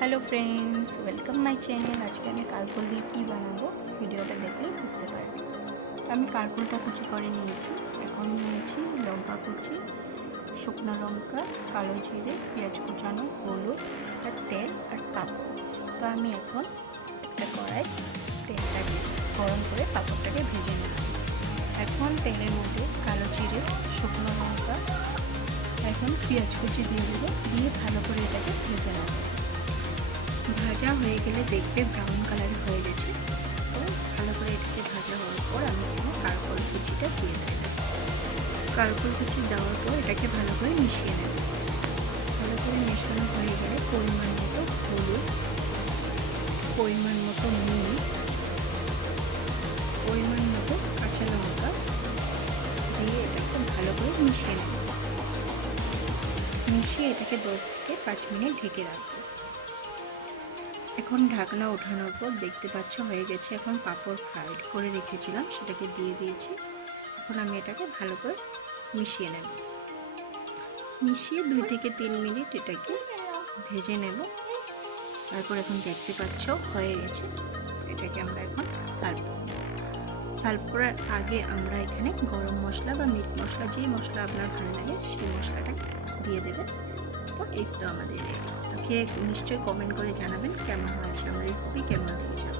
Hello friends, welcome my channel. আজকে আমি কারকোল দিয়ে কী বানাবো ভিডিওটা দেখলেই বুঝতে পারবে। তো আমি কারকোলটা কুচি করে নিয়েছি। এখন নিয়েছি লঙ্কা কুচি, শুকনো লঙ্কা, কালো জিরে, পেঁয়াজ কুচানো, হলুদ আর তেল আর পাঁপড়। তো আমি এখন একটা কড়াই তেলটাকে গরম করে পাঁপড়টাকে ভেজে নিলাম। এখন তেলের মধ্যে কালো জিরে, শুকনো লঙ্কা, এখন পেঁয়াজ কুচি দিয়ে দেবো, দিয়ে ভালো করে এটাকে ভেজে নেব। ভাজা হয়ে গেলে দেখবে ব্রাউন কালার হয়ে গেছে। তো ভালো করে এটাকে ভাজা হওয়ার পর আমি এখানে কারকোল কুচিটা দিয়ে দেব। কারকোল কুচি দেওয়ার পর এটাকে ভালো করে মিশিয়ে নেব। ভালো করে মেশানো হয়ে গেলে পরিমাণ মতো হলুদ, পরিমাণ মতো নুন, পরিমাণ মতো কাঁচা লঙ্কা দিয়ে এটাকে ভালো করে মিশিয়ে নেব। মিশিয়ে এটাকে 10 থেকে 5 মিনিট ঢেকে রাখবো। এখন ঢাকনা ওঠানোর পর দেখতে পাচ্ছ হয়ে গেছে। এখন পাঁপড় ফ্রাইড করে রেখেছিলাম সেটাকে দিয়ে দিয়েছি। এখন আমি এটাকে ভালো করে মিশিয়ে নেব। মিশিয়ে 2 থেকে 3 মিনিট এটাকে ভেজে নেব। তারপর এখন দেখতে পাচ্ছ হয়ে গেছে। এটাকে আমরা এখন সার্ভ করব। সার্ভ করার আগে আমরা এখানে গরম মশলা বা মিট মশলা, যে মশলা আপনার ভালো লাগে সেই মশলাটা দিয়ে দেবেন। এই তো আমাদের রেডি। তো খেয়ে নিশ্চয়ই কমেন্ট করে জানাবেন কেমন হয়েছে, আমার রেসিপি কেমন লেগেছে।